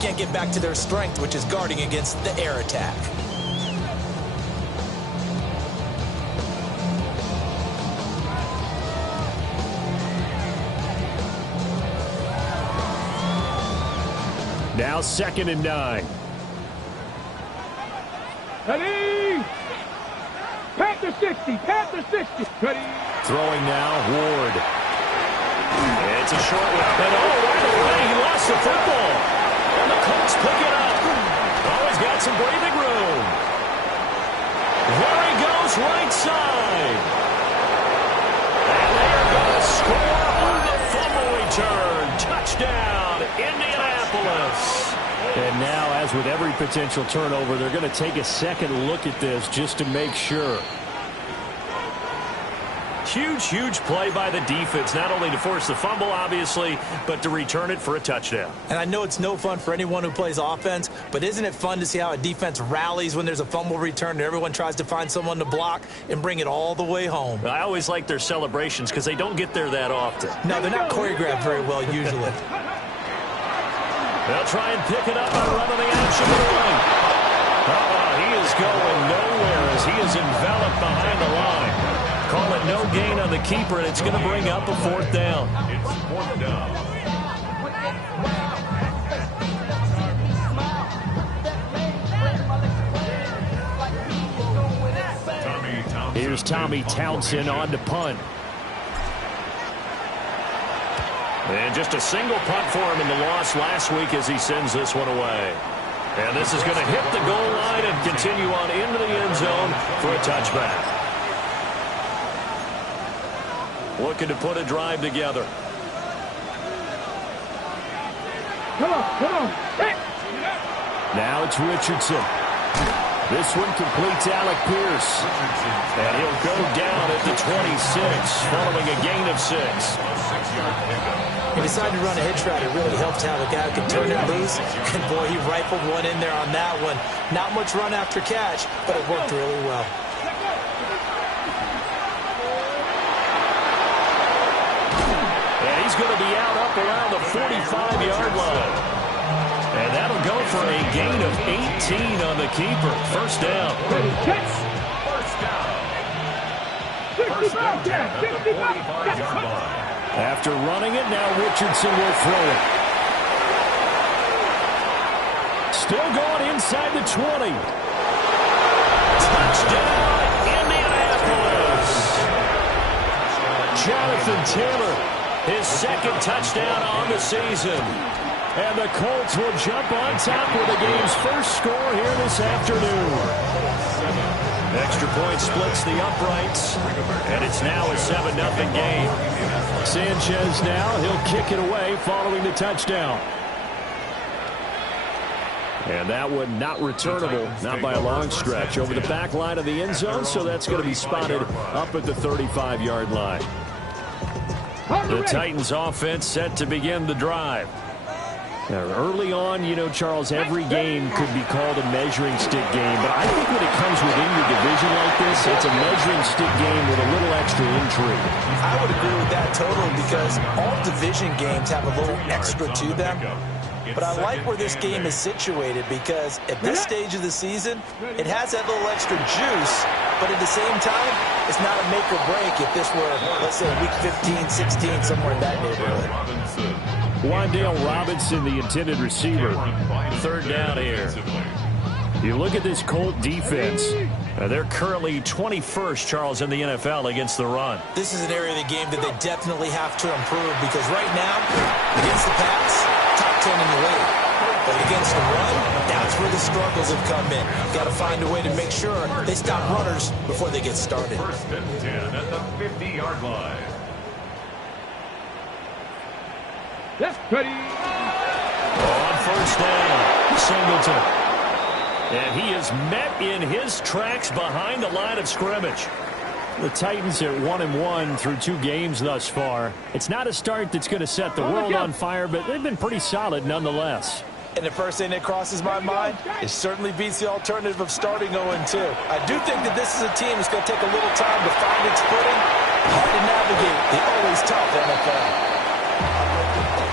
can't get back to their strength, which is guarding against the air attack. Now 2nd and 9. Ready? Panther 60, Panther 60. Ready? Throwing now, Ward. It's a short one. And right away, he lost the football. And the Colts pick it up. Always got some breathing room. There he goes, right side. And they are going to score on the fumble return. Touchdown, Indianapolis. And now, as with every potential turnover, they're going to take a second look at this just to make sure. Huge play by the defense, not only to force the fumble, obviously, but to return it for a touchdown. And I know it's no fun for anyone who plays offense, but isn't it fun to see how a defense rallies when there's a fumble return and everyone tries to find someone to block and bring it all the way home? I always like their celebrations because they don't get there that often. No, they're not choreographed very well usually. They'll try and pick it up and run on the action to the right. He is going nowhere as he is enveloped behind the line. Call it no gain on the keeper, and it's going to bring up a 4th down. It's 4th down. Here's Tommy Townsend on to punt. And just a single punt for him in the loss last week as he sends this one away. And this is going to hit the goal line and continue on into the end zone for a touchback. Looking to put a drive together. Come on. Hey. Now it's Richardson. This one completes Alec Pierce. And he'll go down at the 26, following a gain of 6. He decided to run a hitch route. It really helped how the guy could turn it loose. And, boy, he rifled one in there on that one. Not much run after catch, but it worked really well. And he's going to be out up around the 45-yard line. And that'll go for a gain of 18 on the keeper. First down. After running it, now Richardson will throw it. Still going inside the 20. Touchdown, Indianapolis. Jonathan Taylor, his 2nd touchdown on the season. And the Colts will jump on top with the game's first score here this afternoon. Extra point splits the uprights, and it's now a 7-0 game. Sanchez now, he'll kick it away following the touchdown. And that one not returnable, not by a long stretch, over the back line of the end zone, so that's going to be spotted up at the 35-yard line. The Titans offense set to begin the drive. Now, early on, you know, Charles, every game could be called a measuring stick game, but I think when it comes within your division like this, it's a measuring stick game with a little extra intrigue. I would agree with that totally because all division games have a little extra to them. But I like where this game is situated because at this stage of the season, it has that little extra juice, but at the same time, it's not a make or break if this were, let's say, week 15, 16, somewhere in that neighborhood. Wan'Dale Robinson, the intended receiver. 3rd down here. You look at this Colt defense. They're currently 21st, Charles, in the NFL against the run. This is an area of the game that they definitely have to improve because right now, against the pass, top 10 in the league. But against the run, that's where the struggles have come in. Got to find a way to make sure they stop runners before they get started. 1st and 10 at the 50-yard line. Yes, ready. On 1st down, Singleton. And he is met in his tracks behind the line of scrimmage. The Titans are 1-1 through 2 games thus far. It's not a start that's going to set the world on fire, but they've been pretty solid nonetheless. And the first thing that crosses my mind, it certainly beats the alternative of starting 0-2. I do think that this is a team that's going to take a little time to find its footing. Hard to navigate the always tough NFL.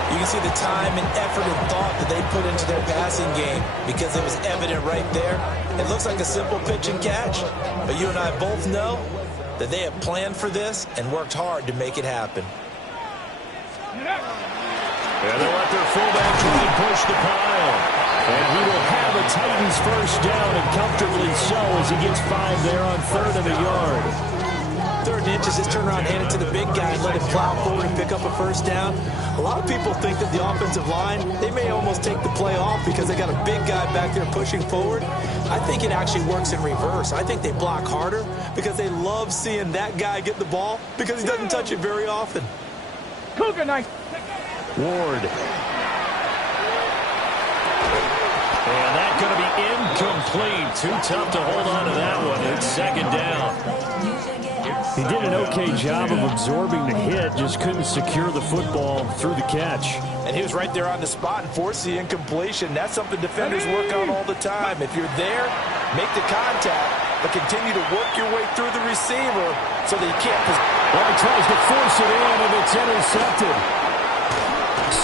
You You can see the time and effort and thought that they put into their passing game because it was evident right there. It looks like a simple pitch and catch, but you and I both know that they have planned for this and worked hard to make it happen. And they'll let their fullback try and push the pile. And he will have a Titans first down, and comfortably so as he gets 5 there on 3rd and a yard. 3rd and inches, just turn around, hand it to the big guy, and let him plow forward and pick up a first down. A lot of people think that the offensive line, they may almost take the play off because they got a big guy back there pushing forward. I think it actually works in reverse. I think they block harder because they love seeing that guy get the ball because he doesn't touch it very often. Cougar knife. Ward. And that's going to be incomplete. Too tough to hold on to that one. It's 2nd down. He did an okay job of absorbing the hit, just couldn't secure the football through the catch. And he was right there on the spot and forced the incompletion. That's something defenders work on all the time. If you're there, make the contact, but continue to work your way through the receiver so that you can't. Well, he tries to force it in, and it's intercepted.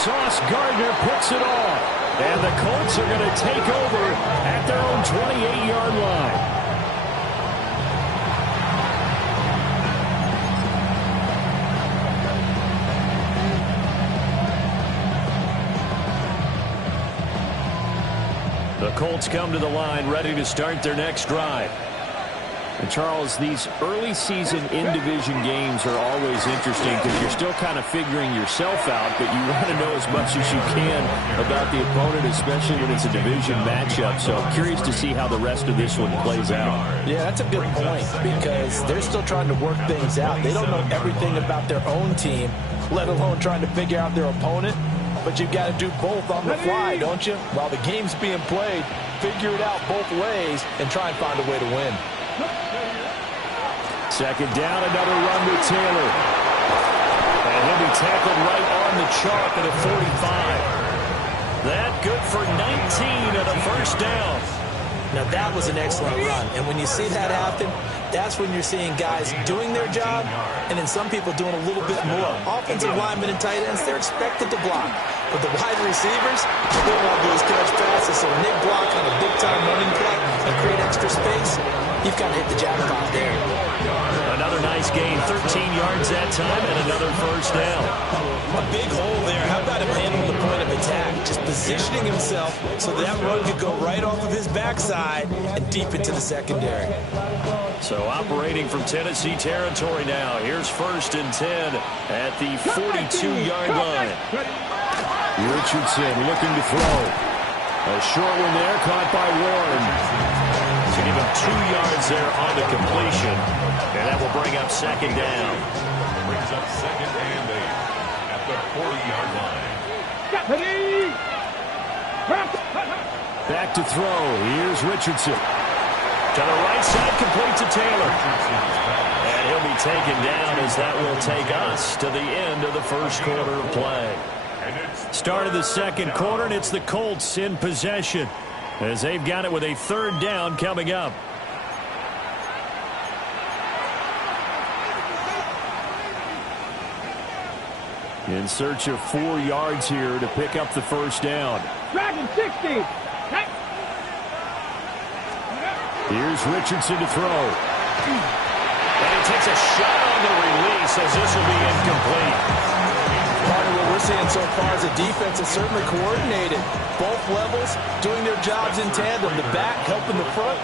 Sauce Gardner picks it off. And the Colts are going to take over at their own 28-yard line. The Colts come to the line ready to start their next drive. And Charles, these early season in-division games are always interesting because you're still kind of figuring yourself out, but you want to know as much as you can about the opponent, especially when it's a division matchup. So I'm curious to see how the rest of this one plays out. Yeah, that's a good point because they're still trying to work things out. They don't know everything about their own team, let alone trying to figure out their opponent. But you've got to do both on the fly, don't you? While the game's being played, figure it out both ways and try and find a way to win. 2nd down, another run with Taylor. And he'll be tackled right on the chalk at a 45. That good for 19 and a first down. Now that was an excellent run. And when you see that happen, that's when you're seeing guys doing their job and then some people doing a little bit more. Offensive linemen and tight ends, they're expected to block. But the wide receivers, what they want to do is catch passes. So when they block on a big-time running play and create extra space, you've got to hit the jackpot there. Another nice gain, 13 yards that time, and another first down. A big hole there. How about him handling the point of attack? Just positioning himself so that run could go right off of his backside and deep into the secondary. So operating from Tennessee territory now. Here's 1st and 10 at the 42-yard line. Richardson looking to throw. A short one there, caught by Warren. To give him 2 yards there on the completion. And that will bring up 2nd down. Brings up 2nd and 8 at the 40-yard line. Back to throw. Here's Richardson. To the right side, complete to Taylor. And he'll be taken down as that will take us to the end of the first quarter of play. Start of the second quarter, and it's the Colts in possession as they've got it with a 3rd down coming up. In search of 4 yards here to pick up the first down. Dragon 60. Here's Richardson to throw. And he takes a shot on the release as this will be incomplete. Part of what we're seeing so far is a defense is certainly coordinated. Both levels doing their jobs in tandem. The back helping the front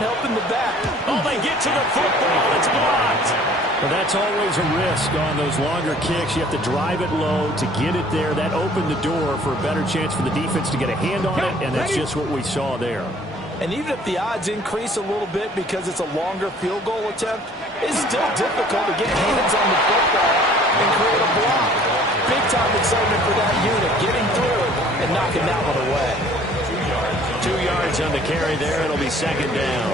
helping the back. Oh, they get to the football. It's blocked. Well, that's always a risk on those longer kicks. You have to drive it low to get it there. That opened the door for a better chance for the defense to get a hand on it, and that's just what we saw there. And even if the odds increase a little bit because it's a longer field goal attempt, it's still difficult to get hands on the football and create a block. Big-time excitement for that unit, getting through and knocking that one away. 2 yards on the carry there. It'll be 2nd down.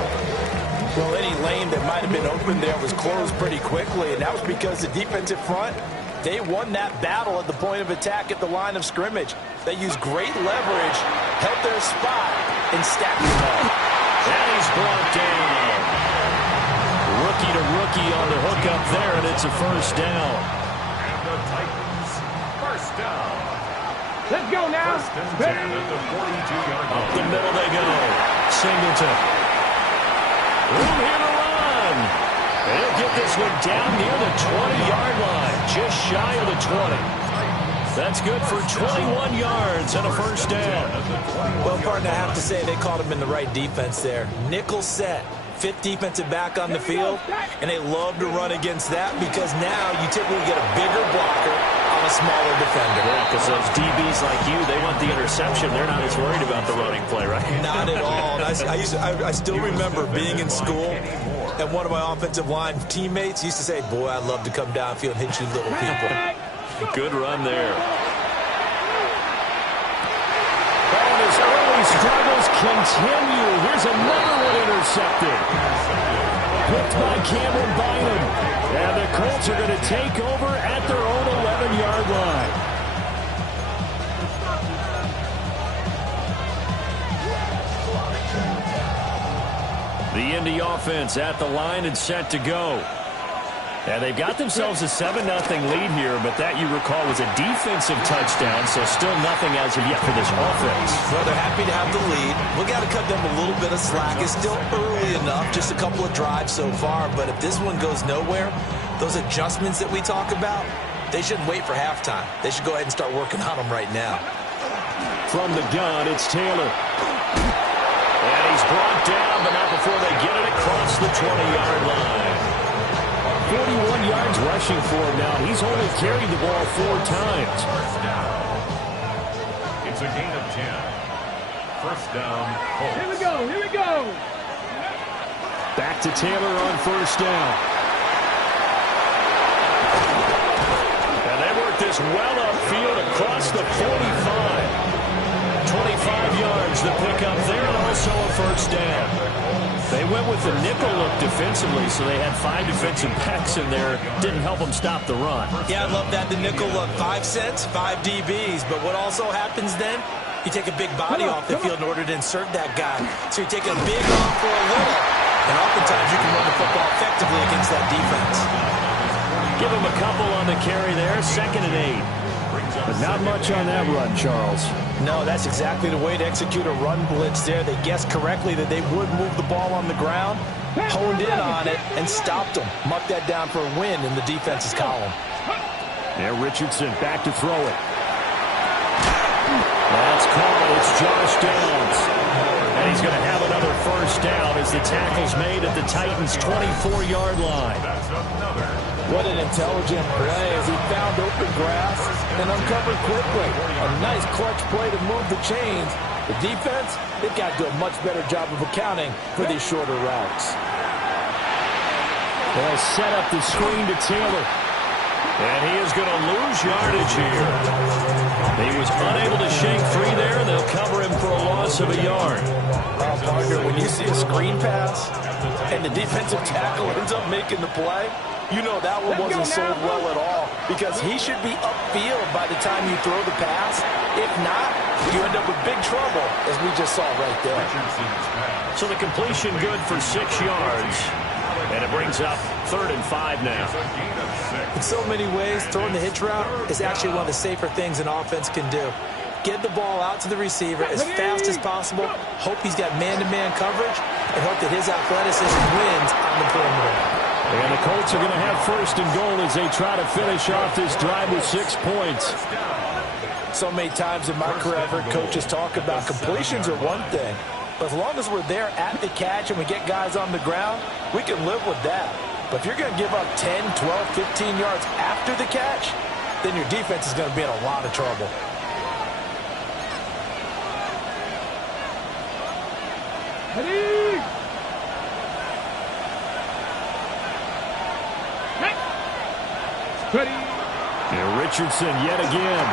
Well, any lane that might have been open there was closed pretty quickly, and that was because the defensive front, they won that battle at the point of attack at the line of scrimmage. They used great leverage, held their spot, and stacked the ball. And he's blocked down. Rookie to rookie on the hookup there, and it's a first down. And the Titans, first down. Let's go now. First and 10 at the 42-yard line. Up the middle they go. Singleton. Room here to run. They'll get this one down near the 20-yard line. Just shy of the 20. That's good for 21 yards and a first down. Well, partner, I have to say they called him in the right defense there. Nickel set. Fifth defensive back on the field, and they love to run against that because now you typically get a bigger blocker on a smaller defender. Yeah, because those DBs like you, they want the interception. They're not as worried about the running play, right? Not at all. I still remember being in school, and one of my offensive line teammates used to say, boy, I'd love to come downfield and hit you little people. Good run there. And his early struggles continue. Here's another one intercepted. Picked by Cameron Bynum. And the Colts are going to take over at their own 11-yard line. The Indy offense at the line and set to go. And they've got themselves a 7-0 lead here, but that, you recall, was a defensive touchdown, so still nothing as of yet for this offense. Well, they're happy to have the lead. We've got to cut them a little bit of slack. It's still early enough, just a couple of drives so far, but if this one goes nowhere, those adjustments that we talk about, they shouldn't wait for halftime. They should go ahead and start working on them right now. From the gun, it's Taylor. And he's brought down, but not before they get it across the 20-yard line. 41 yards rushing for him now. He's only carried the ball 4 times. It's a gain of 10. First down, Colts. Here we go. Here we go. Back to Taylor on first down. And they work this well upfield across the 45. 25 yards the pickup there, and also a first down. They went with the nickel look defensively, so they had 5 defensive backs in there. Didn't help them stop the run. Yeah, I love that, the nickel look. 5 cents, 5 DBs. But what also happens then, you take a big body off the field in order to insert that guy. So you take a big off for a little. And oftentimes you can run the football effectively against that defense. Give him a couple on the carry there, 2nd and 8. But not much on that run, Charles. No, that's exactly the way to execute a run blitz there. They guessed correctly that they would move the ball on the ground, honed in on it, and stopped them. Mucked that down for a win in the defense's column. There, Richardson back to throw it. That's caught. It's Josh Downs. And he's going to have another first down as the tackle's made at the Titans' 24-yard line. What an intelligent play as he found open grass and uncovered quickly. A nice clutch play to move the chains. The defense, they've got to do a much better job of accounting for these shorter routes. They'll set up the screen to Taylor. And he is going to lose yardage here. He was unable to shake free there, and they'll cover him for a loss of a yard. Partner, when you see a screen pass and the defensive tackle ends up making the play, you know that one wasn't sold well at all because he should be upfield by the time you throw the pass. If not, you end up with big trouble, as we just saw right there. So the completion good for 6 yards. And it brings up 3rd and 5 now. In so many ways, throwing the hitch route is actually one of the safer things an offense can do. Get the ball out to the receiver as fast as possible, hope he's got man-to-man coverage, and hope that his athleticism wins on the perimeter. And the Colts are going to have 1st and goal as they try to finish off this drive with 6 points. So many times in my career, I've heard coaches talk about completions are one thing. But as long as we're there at the catch and we get guys on the ground, we can live with that. But if you're going to give up 10, 12, 15 yards after the catch, then your defense is going to be in a lot of trouble. Ready? Ready? And Richardson yet again.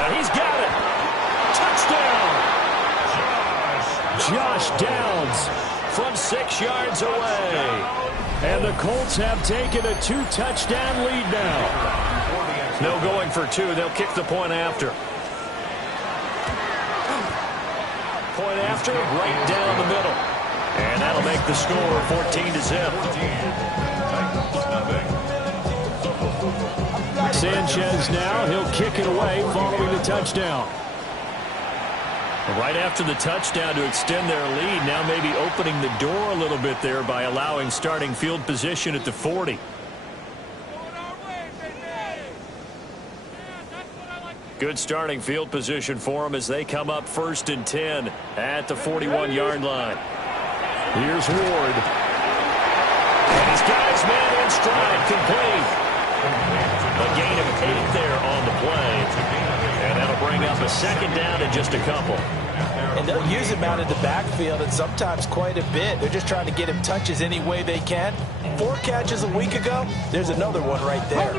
And he's got it. Touchdown. Josh Downs from 6 yards away. And the Colts have taken a 2-touchdown lead now. No going for 2. They'll kick the point after. Point after, right down the middle. And that'll make the score 14-0. Sanchez now. He'll kick it away following the touchdown. Right after the touchdown to extend their lead, now maybe opening the door a little bit there by allowing starting field position at the 40. Good starting field position for them as they come up 1st and 10 at the 41-yard line. Here's Ward. And he's got his man in stride, complete. A gain of 8 there on the play. And that'll bring up a 2nd down and just a couple. And they'll use him out in the backfield, and sometimes quite a bit. They're just trying to get him touches any way they can. 4 catches a week ago. There's another one right there.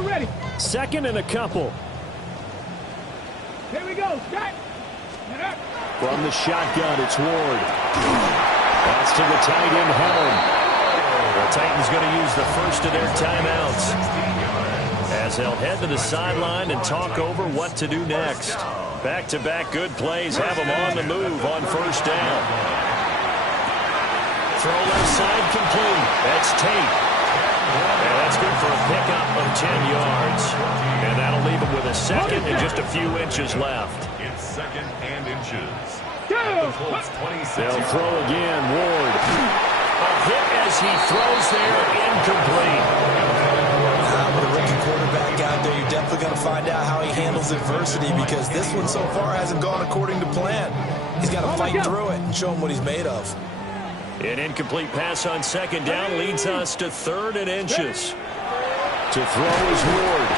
2nd and a couple. Here we go. Set. From the shotgun, it's Ward. That's to the tight end, Helm. The Titans going to use the first of their timeouts as they'll head to the sideline and talk over what to do next. Back-to-back good plays have them on the move on 1st down. Throw left side complete. That's Tate. And that's good for a pickup of 10 yards. And that'll leave him with a 2nd and just a few inches left. It's 2nd and inches. They'll throw again. Ward. A hit as he throws there, incomplete. With a rookie quarterback out there, you're definitely going to find out how he handles adversity, because this one so far hasn't gone according to plan. He's got to fight through it and show him what he's made of. An incomplete pass on 2nd down leads us to 3rd and inches. To throw is Ward.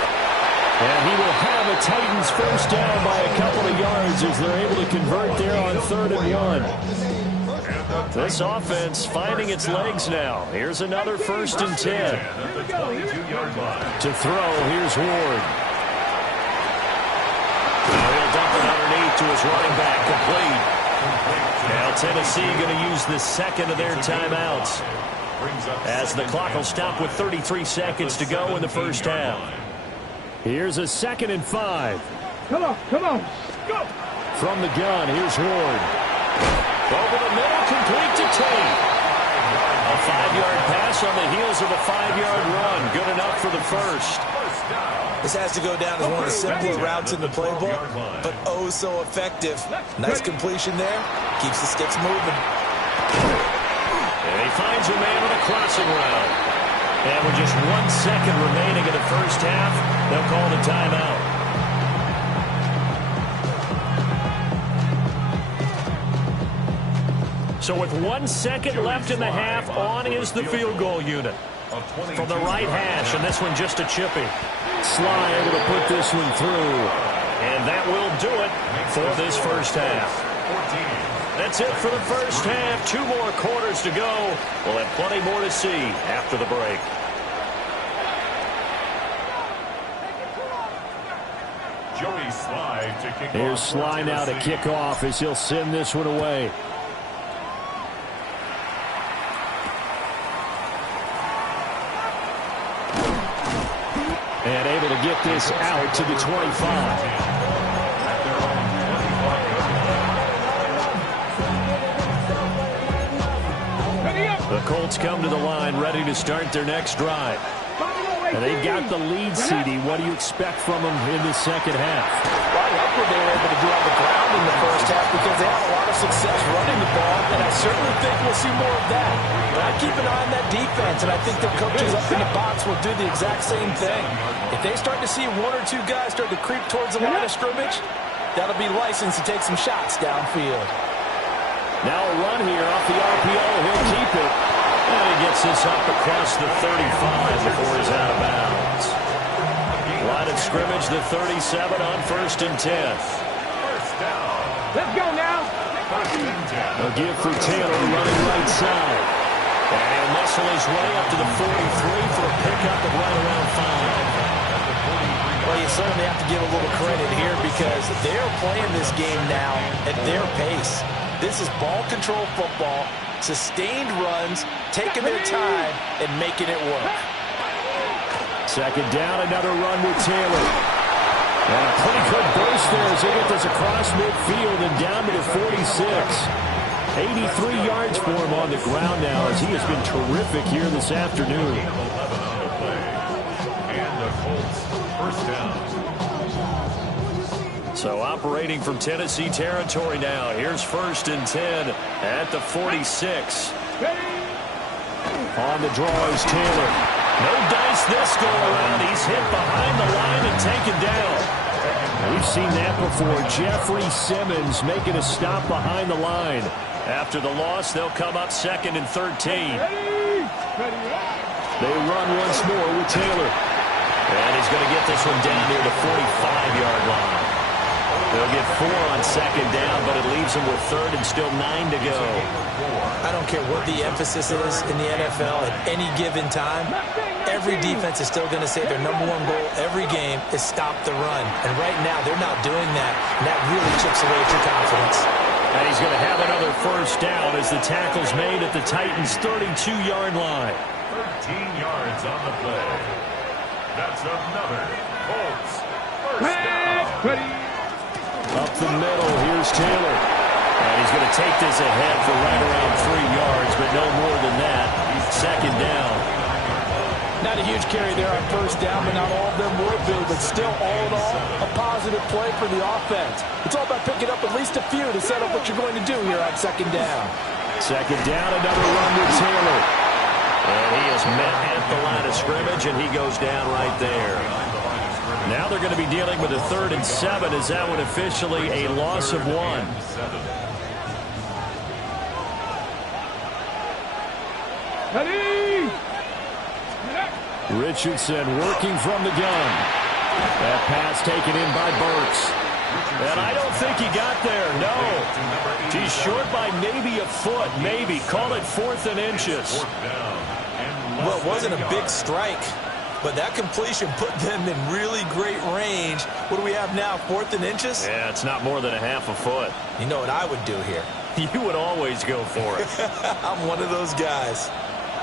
And he will have a Titans 1st down by a couple of yards as they're able to convert there on 3rd and 1. This offense finding its legs now. Here's another 1st and 10. To throw, here's Ward. Now he'll dump it underneath to his running back, complete. Now Tennessee going to use the 2nd of their timeouts as the clock will stop with 33 seconds to go in the 1st half. Here's a 2nd and 5. Come on, go. From the gun, here's Ward. Over the middle, complete to Tate. A 5-yard pass on the heels of a 5-yard run. Good enough for the 1st. This has to go down as one of the simpler routes in the playbook, but oh so effective. Nice completion there. Keeps the sticks moving. And he finds a man on a crossing route. And with just 1 second remaining in the 1st half, they'll call the timeout. So with 1 second left in the half, on is the field goal unit. From the right hash, and this one just a chippy. Sly able to put this one through. And that will do it for this 1st half. That's it for the 1st half. 2 more quarters to go. We'll have plenty more to see after the break. Here's Sly now to kick off as he'll send this one away. And able to get this out to the 25. The Colts come to the line ready to start their next drive. And they've got the lead, CD. What do you expect from them in the 2nd half? Well, I like what they were able to do on the ground in the 1st half, because they had a lot of success running the ball, and I certainly think we'll see more of that. But I keep an eye on that defense, and I think their coaches up in the box will do the exact same thing. If they start to see 1 or 2 guys start to creep towards the line of scrimmage, that'll be licensed to take some shots downfield. Now a run here off the RPO. He'll keep it. And he gets this up across the 35 before he's out of bounds. Line of scrimmage, the 37 on 1st and 10. Let's go now. A give for Taylor running right side. And he'll muscle his way up to the 43 for a pickup of right around 5. Well, you certainly have to give a little credit here, because they're playing this game now at their pace. This is ball control football, sustained runs, taking their time, and making it work. 2nd down, another run with Taylor. And a pretty good burst there as they get this across midfield and down to the 46. 83 yards for him on the ground now, as he has been terrific here this afternoon. And the Colts 1st down. So operating from Tennessee territory now. Here's 1st and 10 at the 46. On the draw is Taylor. No dice this go around. He's hit behind the line and taken down. We've seen that before. Jeffrey Simmons making a stop behind the line. After the loss, they'll come up 2nd and 13. They run once more with Taylor. And he's going to get this one down near the 45-yard line. They'll get 4 on 2nd down, but it leaves them with 3rd and still 9 to go. I don't care what the emphasis is in the NFL at any given time. Every defense is still going to say their #1 goal every game is stop the run. And right now, they're not doing that, and that really chips away at your confidence. And he's going to have another 1st down as the tackle's made at the Titans' 32-yard line. 13 yards on the play. That's another Colts 1st down. Up the middle, here's Taylor. And he's going to take this ahead for right around 3 yards, but no more than that. 2nd down. Not a huge carry there on 1st down, but not all of them would be. But still, all in all, a positive play for the offense. It's all about picking up at least a few to set up what you're going to do here on 2nd down. 2nd down, another run with Taylor. And he is met at the line of scrimmage, and he goes down right there. Now they're going to be dealing with a 3rd and 7 as that one officially a loss of 1. Richardson working from the gun. That pass taken in by Burks. And I don't think he got there, no. He's short by maybe a foot, maybe. Call it 4th and inches. Well, it wasn't a big strike, but that completion put them in really great range. What do we have now, 4th and inches? Yeah, it's not more than a half a foot. You know what I would do here? You would always go for it. I'm one of those guys.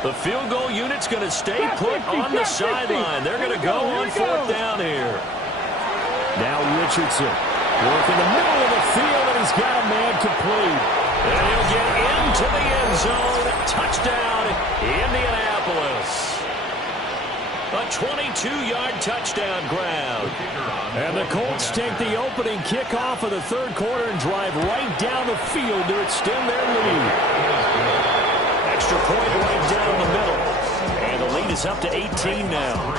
The field goal unit's going to stay put on the sideline. They're going to go on 4th down here. Now Richardson working the middle of the field, and he's got a man complete. And he'll get into the end zone. Touchdown, Indianapolis. A 22-yard touchdown grab. And the Colts take the opening kickoff of the 3rd quarter and drive right down the field to extend their lead. Extra point right down the middle. And the lead is up to 18 now.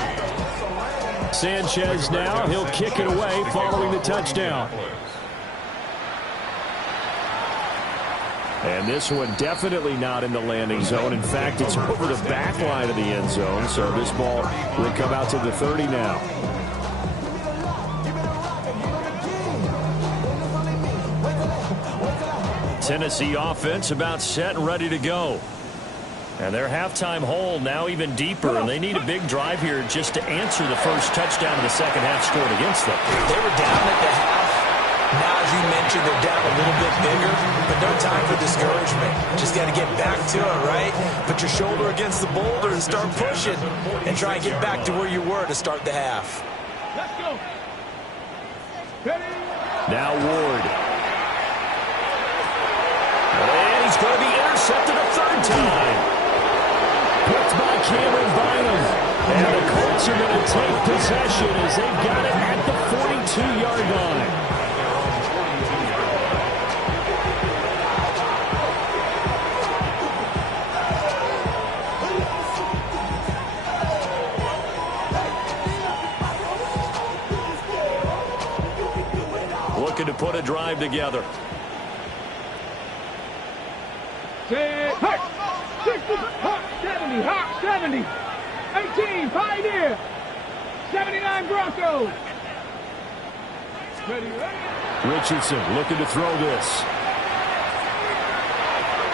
Sanchez now, he'll kick it away following the touchdown. And this one definitely not in the landing zone. In fact, it's over the back line of the end zone. So this ball will come out to the 30 now. Tennessee offense about set and ready to go. And their halftime hole now even deeper, and they need a big drive here just to answer the first touchdown of the second half scored against them. They were down at the half. Now, as you mentioned, they're down a little bit bigger, but no time for discouragement. Just got to get back to it, right? Put your shoulder against the boulder and start pushing, and try and get back to where you were to start the half. Let's go. Now Ward. And he's going to be intercepted a 3rd time. Picked by Cameron Bynum. And the Colts are going to take possession as they've got it at the 42-yard line. Looking to put a drive together. 70, 18, Pioneer, 79 Broncos. Richardson looking to throw this.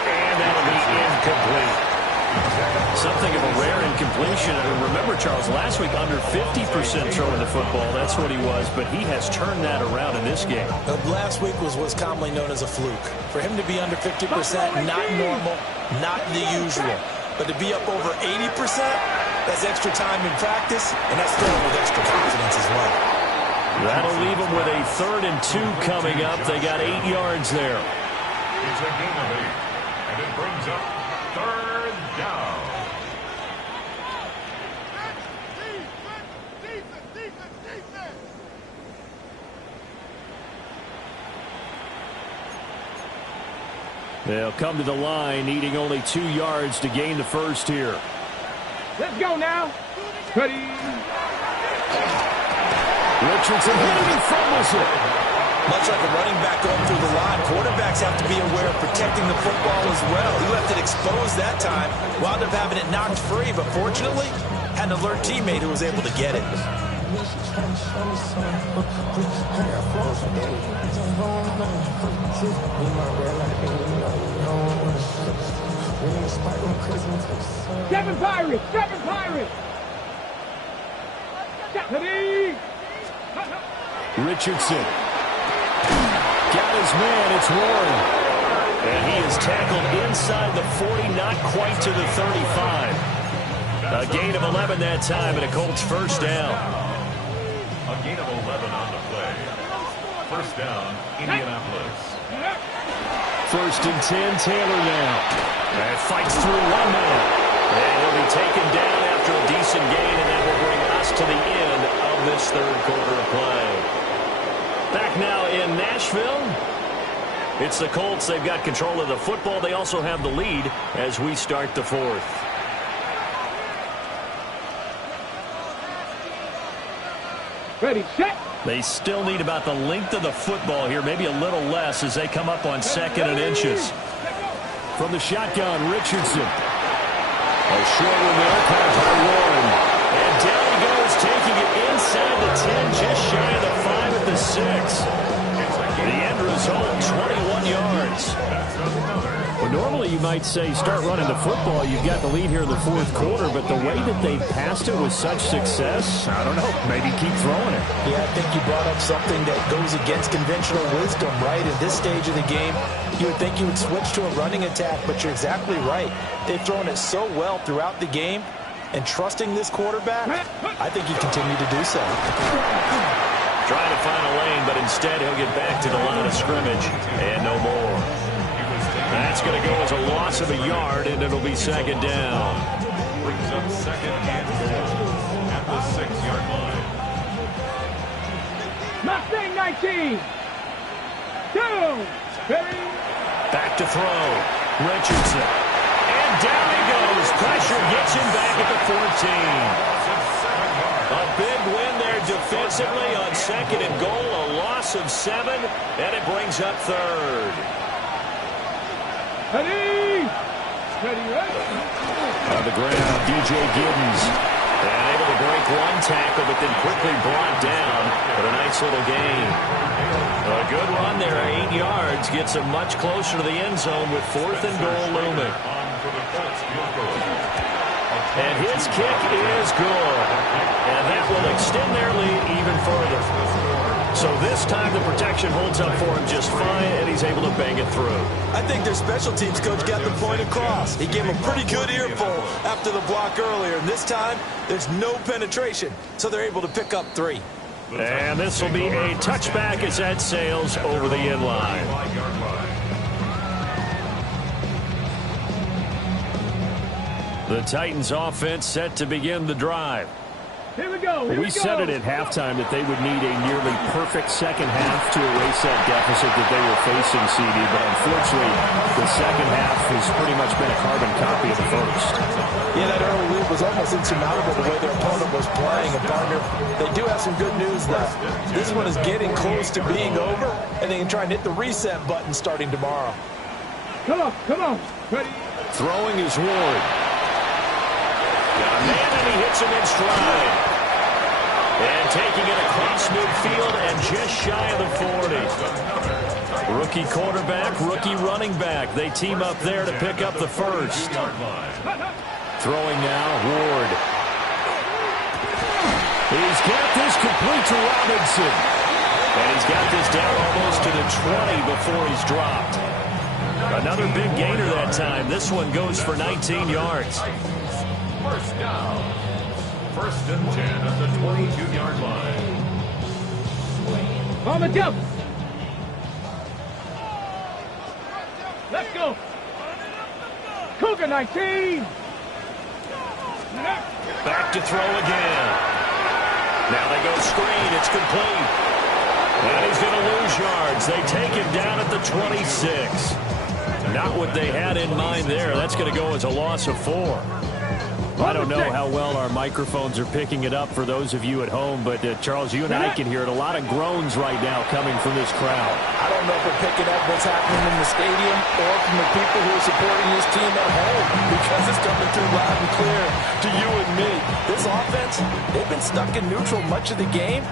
And that'll be incomplete. Something of a rare incompletion. And remember, Charles, last week under 50% throwing the football. That's what he was, but he has turned that around in this game. Last week was what's commonly known as a fluke. For him to be under 50%, not normal, not the usual. But to be up over 80%, that's extra time in practice, and that's throwing with extra confidence as well. That'll leave them with a 3rd and 2 coming up. They got 8 yards there. It's a gain of 8, and it brings up 3rd down. They'll come to the line, needing only 2 yards to gain the first here. Let's go now. Ready. Richardson hitting and fumbles it. Much like a running back going through the line, quarterbacks have to be aware of protecting the football as well. He left it exposed that time, wound up having it knocked free, but fortunately, had an alert teammate who was able to get it. Seven Pirates! Seven Pirates! Ready. Richardson. Got his man, it's Warren. And he is tackled inside the 40, not quite to the 35. A gain of 11 that time, and a Colts first down. A gain of 11 on the play. First down, Indianapolis. First and 10, Taylor now. And fights through one man. And he'll be taken down after a decent gain, and that will bring us to the end of this third quarter of play. Back now in Nashville. It's the Colts. They've got control of the football. They also have the lead as we start the fourth. Ready, set. They still need about the length of the football here, maybe a little less as they come up on second and inches. From the shotgun, Richardson. A short one there, caught by Warren. And down he goes, taking it inside the 10, just shy of the 5 at the 6. The end result, 21 yards. Well, normally you might say start running the football. You've got the lead here in the fourth quarter, but the way that they passed it with such success, I don't know, maybe keep throwing it. Yeah, I think you brought up something that goes against conventional wisdom, right? At this stage of the game, you would think you would switch to a running attack, but you're exactly right. They've thrown it so well throughout the game, and trusting this quarterback, I think you continue to do so. Trying to find a lane, but instead he'll get back to the line of scrimmage, and no more. That's going to go as a loss of a yard, and it'll be second down. Brings up second and goal at the 6-yard line. Mustang 19. 2. Ready. Back to throw. Richardson. And down he goes. Pressure gets him back at the 14. A big win there defensively on second and goal. A loss of 7, and it brings up third. Ready. Ready, ready. On the ground, DJ Giddens. And able to break one tackle, but then quickly brought down. But a nice little gain. A good run there, 8 yards. Gets him much closer to the end zone with fourth and goal looming. And his kick is good. And that will extend their lead even further. So this time the protection holds up for him just fine, and he's able to bang it through. I think their special teams coach got the point across. He gave him a pretty good earful after the block earlier, and this time there's no penetration, so they're able to pick up 3. And this will be a touchback as that sails over the end line. The Titans offense set to begin the drive. Here we go. We said it at halftime that they would need a nearly perfect second half to erase that deficit that they were facing, CD, but unfortunately the second half has pretty much been a carbon copy of the first. Yeah, that early lead was almost insurmountable the way their opponent was playing. And partner, they do have some good news though. This one is getting close to being over, and they can try and hit the reset button starting tomorrow. Come on, come on. Ready. Throwing is Ward. Got a man, and he hits him in stride. And taking it across midfield and just shy of the 40. Rookie quarterback, rookie running back. They team up there to pick up the first. Throwing now, Ward. He's got this complete to Robinson. And he's got this down almost to the 20 before he's dropped. Another big gainer that time. This one goes for 19 yards. First down. First and 10 at the 22-yard line. On the jump. Let's go. Cougar 19. Back to throw again. Now they go screen. It's complete. And he's going to lose yards. They take him down at the 26. Not what they had in mind there. That's going to go as a loss of 4. I don't know how well our microphones are picking it up for those of you at home, but Charles, you and I can hear it. A lot of groans right now coming from this crowd. I don't know if we're picking up what's happening in the stadium or from the people who are supporting this team at home, because it's coming through loud and clear to you and me. This offense, they've been stuck in neutral much of the game,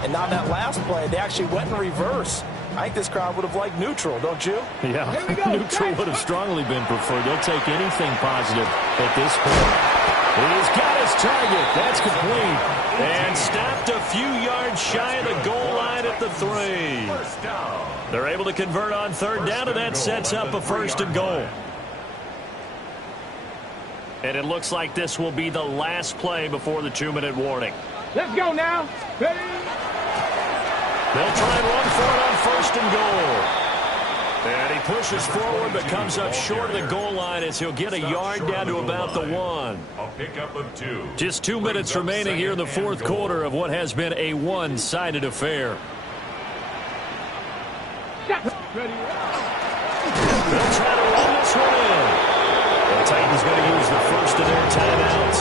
and on that last play, they actually went in reverse. I think this crowd would have liked neutral, don't you? Yeah, neutral would have strongly been preferred. They'll take anything positive at this point. He's got his target. That's complete. And stopped a few yards shy of the goal line at the 3. They're able to convert on 3rd down, and that sets up a 1st and goal. And it looks like this will be the last play before the 2-minute warning. Let's go now. Ready? They'll try and run for it on 1st and goal. And he pushes forward but comes up short of the goal line as he'll get a yard down to about the 1. A pickup of 2. Just 2 minutes remaining here in the 4th quarter of what has been a one-sided affair. Ready? They'll try to run this one in. The Titans going to use the first of their timeouts.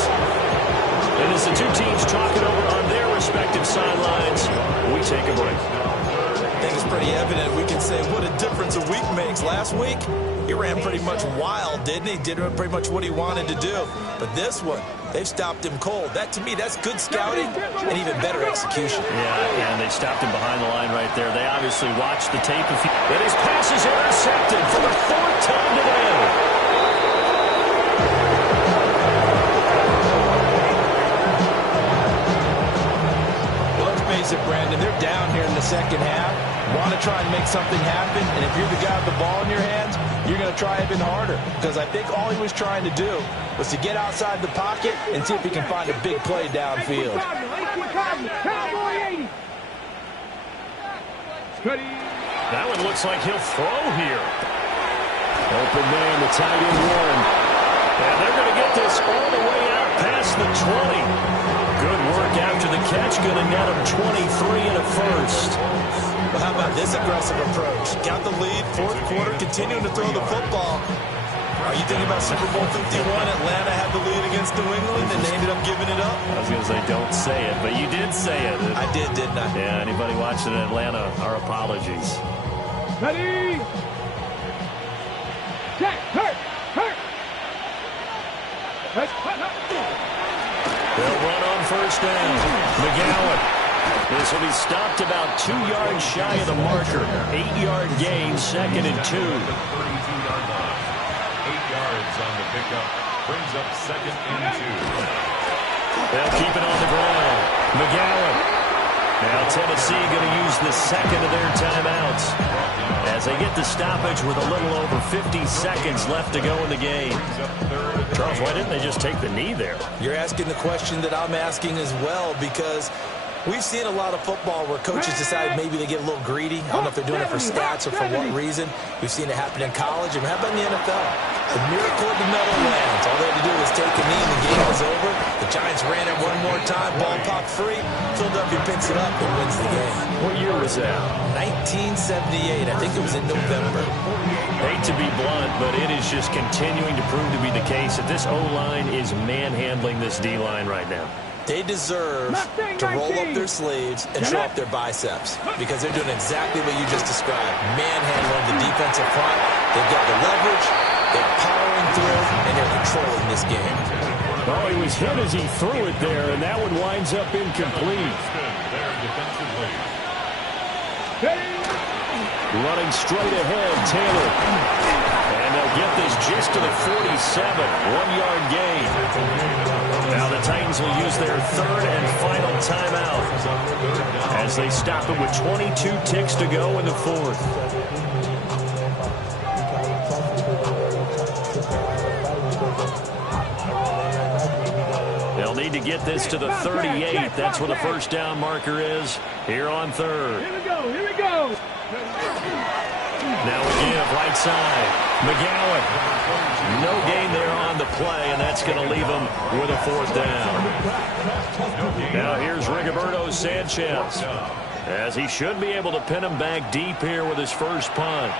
And as the two teams talking over on their respective sidelines, we take a break. I think it's pretty evident. We can say what a difference a week makes. Last week, he ran pretty much wild, didn't he? Did pretty much what he wanted to do. But this one, they've stopped him cold. That, to me, that's good scouting and even better execution. Yeah, and they stopped him behind the line right there. They obviously watched the tape. And his pass is intercepted for the 4th time today. Brandon, they're down here in the second half, want to try and make something happen, and if you're the guy with the ball in your hands, you're going to try even harder, because I think all he was trying to do was to get outside the pocket and see if he can find a big play downfield. That one looks like he'll throw here. Open man, the tight end one. And they're going to get this all the way out past the 20. Good work after the catch. Going to net him 23 and a 1st. Well, how about this aggressive approach? Got the lead, 4th quarter, continuing to throw the football. Are you thinking about Super Bowl 51? Atlanta had the lead against New England, and they ended up giving it up? I was going to say, don't say it, but you did say it. I did, didn't I? Yeah, anybody watching in Atlanta, our apologies. Ready? Jack, hurt. They'll run on 1st down. McGowan. This will be stopped about 2 yards shy of the marker. 8-yard gain, 2nd and 2. 32-yard line. 8 yards on the pickup. Brings up 2nd and 2. They'll keep it on the ground. McGowan. Now Tennessee going to use the 2nd of their timeouts as they get the stoppage with a little over 50 seconds left to go in the game. Charles, why didn't they just take the knee there? You're asking the question that I'm asking as well, because we've seen a lot of football where coaches decide maybe they get a little greedy. I don't know if they're doing it for stats or for what reason. We've seen it happen in college, and how about in the NFL? The miracle of the Meadowlands. All they had to do was take a knee and the game was over. The Giants ran it one more time, ball popped free. Philadelphia picks it up and wins the game. What year was that? 1978. I think it was in November. Hate to be blunt, but it is just continuing to prove to be the case that this O-line is manhandling this D-line right now. They deserve to roll up their sleeves and show up their biceps, because they're doing exactly what you just described. Manhandling the defensive front. They've got the leverage, they're powering through, and they're controlling this game. Oh, he was hit as he threw it there, and that one winds up incomplete. Running straight ahead, Taylor. And they'll get this just to the 47. 1-yard gain. Now the Titans will use their 3rd and final timeout as they stop it with 22 ticks to go in the 4th. They'll need to get this to the 38. That's where the 1st down marker is here on 3rd. Here we go. Now we give right side. McGowan. No gain there on the play, and that's going to leave him with a 4th down. Now here's Rigoberto Sanchez, as he should be able to pin him back deep here with his first punt.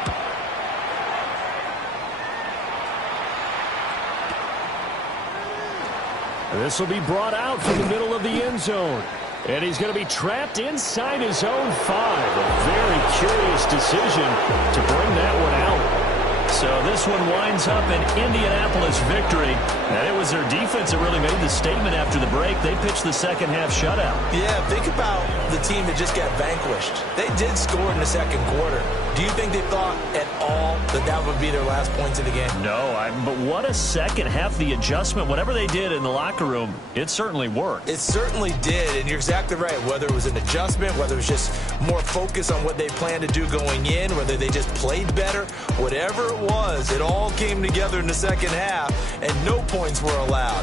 This will be brought out from the middle of the end zone. And he's going to be trapped inside his own 5. A very curious decision to bring that one out. So this one winds up an Indianapolis victory. And it was their defense that really made the statement after the break. They pitched the second half shutout. Yeah, think about the team that just got vanquished. They did score in the second quarter. Do you think they thought at all that that would be their last points of the game? No, but what a second half. The adjustment, whatever they did in the locker room, it certainly worked. It certainly did, and you're exactly right. Whether it was an adjustment, whether it was just more focus on what they planned to do going in, whether they just played better, whatever it was, it all came together in the second half, and no points were allowed.